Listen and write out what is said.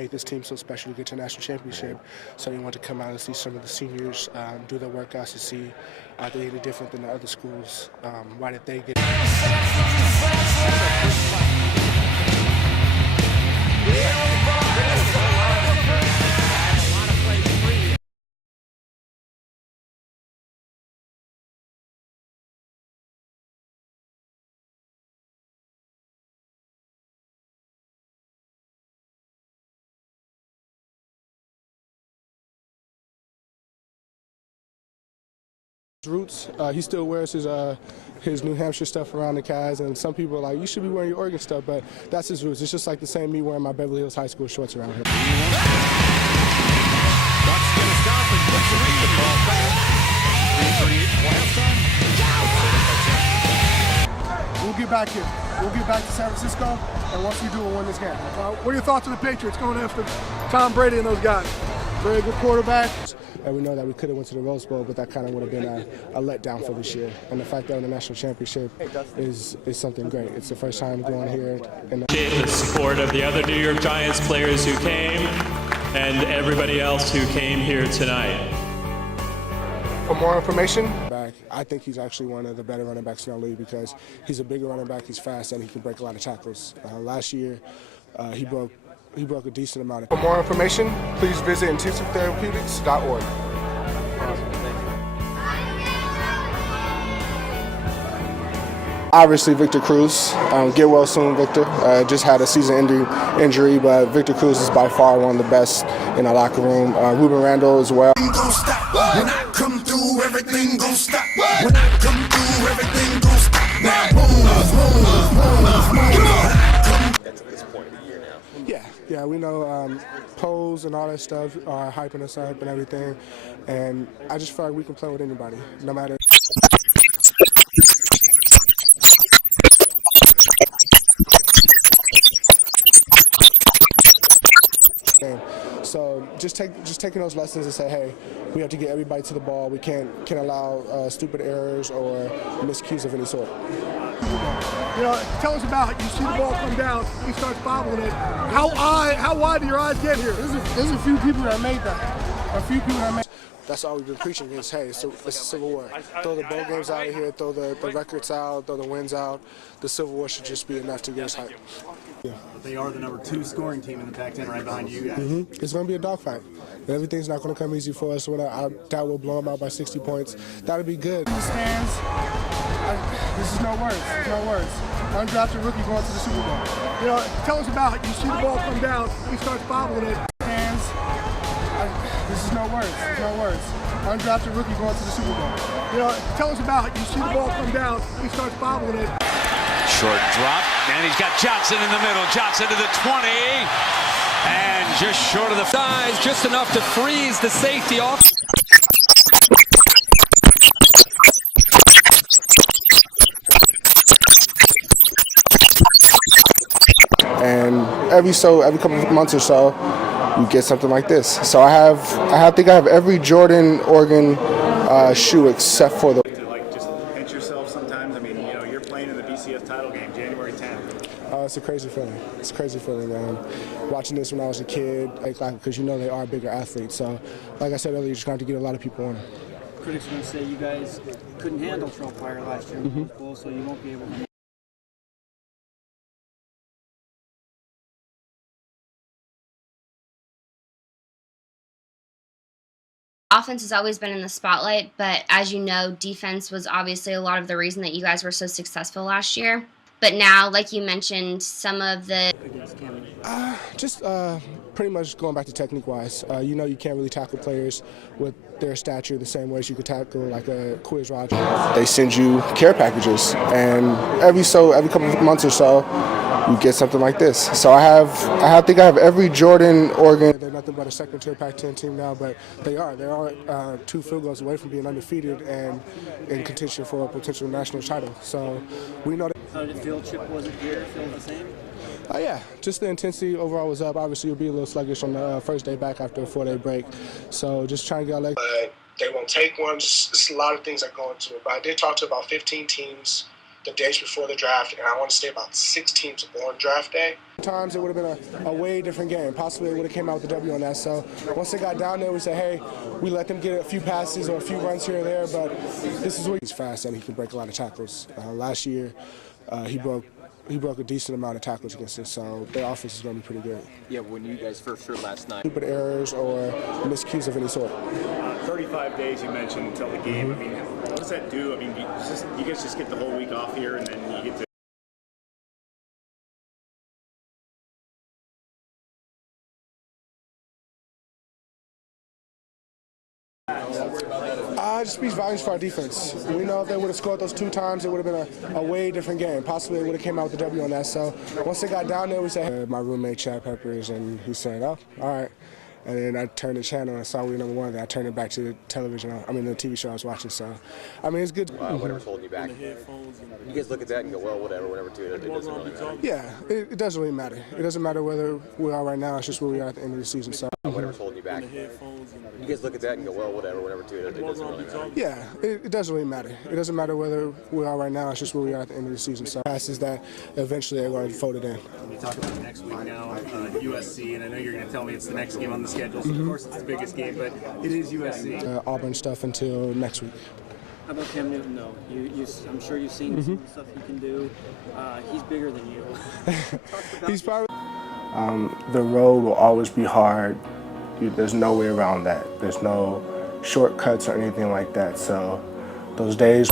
made this team so special to get to the national championship. So we want to come out and see some of the seniors do their workouts to see are they any different than the other schools. Why did they get roots? He still wears his New Hampshire stuff around the calves, and some people are like, you should be wearing your Oregon stuff, but that's his roots. It's just like the same me wearing my Beverly Hills High School shorts around here. We'll get back here. We'll get back to San Francisco, and once we do, we'll win this game. What are your thoughts on the Patriots going after Tom Brady and those guys? Very good quarterback. And we know that we could have went to the Rose Bowl, but that kind of would have been a letdown for this year. And the fact that we're in the national championship is something great. It's the first time going here. The support of the other New York Giants players who came and everybody else who came here tonight. For more information, I think he's actually one of the better running backs in our league because he's a bigger running back, he's fast, and he can break a lot of tackles. Last year, he broke a decent amount. For more information, please visit intensivetherapeutics.org. Obviously, Victor Cruz. Get well soon, Victor. Just had a season injury, but Victor Cruz is by far one of the best in our locker room. Ruben Randall as well. When I come through, everything gon' stop. When I come through, everything gon' stop. Now, That's at this point of the year now. Yeah, we know polls and all that stuff are hyping us up and everything, and I just feel like we can play with anybody, no matter. So just taking those lessons and say, hey, we have to get everybody to the ball. We can't allow stupid errors or miscues of any sort. You know, tell us about it. You see the ball come down, he starts bobbling it. How wide do your eyes get here? There's a few people that made that. A few people that made. That's all we've been preaching is, hey, it's a Civil War. Throw the bowl games out of here, throw the records out, throw the wins out. The Civil War should just be enough to get us hyped. Yeah. They are the #2 scoring team in the Pac-10 right behind you guys. It's going to be a dogfight. Everything's not going to come easy for us. So I doubt we'll blow them out by 60 points. That'll be good. In the stands, this is no words. No words. Undrafted rookie going to the Super Bowl. You know, tell us about it. You see the ball come down, he starts bobbling it. Stands, this is no words. No words. Undrafted rookie going to the Super Bowl. You know, tell us about it. You see the ball come down, he starts bobbling it. Short drop, and he's got Johnson in the middle. Johnson to the 20, and just short of the size, just enough to freeze the safety off. And every couple of months or so, you get something like this. So I think I have every Jordan Oregon shoe except for the. Title game, January 10th. It's a crazy feeling. It's a crazy feeling, man. Watching this when I was a kid, because you know they are bigger athletes. So, like I said earlier, you're just trying to get a lot of people on it. Critics are going to say you guys couldn't handle Troll Fire last year in the Bowl, so you won't be able to. Offense has always been in the spotlight, but as you know, defense was obviously a lot of the reason that you guys were so successful last year. But now, like you mentioned, some of the... Just pretty much going back to technique-wise. You know you can't really tackle players with their stature the same way as you could tackle like a Quiz Roger. They send you care packages, and every couple of months or so, you get something like this. So I think I have every Jordan Oregon. They're nothing but a second-tier Pac-10 team now, but they are 2 field goals away from being undefeated and in contention for a potential national title. So we know that. How did it feel? Chip wasn't here. Feel the same? Yeah, just the intensity overall was up. Obviously, you'll be a little sluggish on the first day back after a 4-day break. So just trying to get our legs. They won't take one. Just a lot of things that go into it. But I did talk to about 15 teams the days before the draft, and I want to say about 6 teams on draft day. Times it would have been a way different game. Possibly it would have came out with the W on that. So once they got down there, we said, hey, we let them get a few passes or a few runs here or there, but this is what he's fast and he can break a lot of tackles. Last year, he broke a decent amount of tackles against us, so their offense is going to be pretty good. Yeah, when you guys first heard last night. Stupid errors or miscues of any sort. 35 days you mentioned until the game. I mean, what does that do? I mean, you guys just get the whole week off here and then you get to. It just speaks volumes for our defense. We know if they would have scored those 2 times, it would have been a way different game. Possibly it would have came out with the W on that. So once they got down there, we said, hey, my roommate Chad Peppers, and he said, oh, all right. And then I turned the channel and saw we were number 1. Then I turned it back to the television. The TV show I was watching. So, I mean, it's good. Whatever's holding you back. You guys look at that and go, well, whatever to it. It doesn't really matter. Yeah, it doesn't really matter. It doesn't matter whether we are right now. It's just where we are at the end of the season. So, whatever's holding you back. You guys look at that and go, well, whatever to it. It doesn't really matter. Yeah, it doesn't really matter. It doesn't matter whether we are right now. It's just where we are at the end of the season. So, passes that eventually they're going to fold it in. We talk about the next week now, USC, and I know you're going to tell me it's the next game on the schedule. So of course it's the biggest game, but it is USC. Auburn stuff until next week. How about Cam Newton, though? I'm sure you've seen some of the stuff he can do. He's bigger than you. He's probably. The road will always be hard. There's no way around that. There's no shortcuts or anything like that. So those days.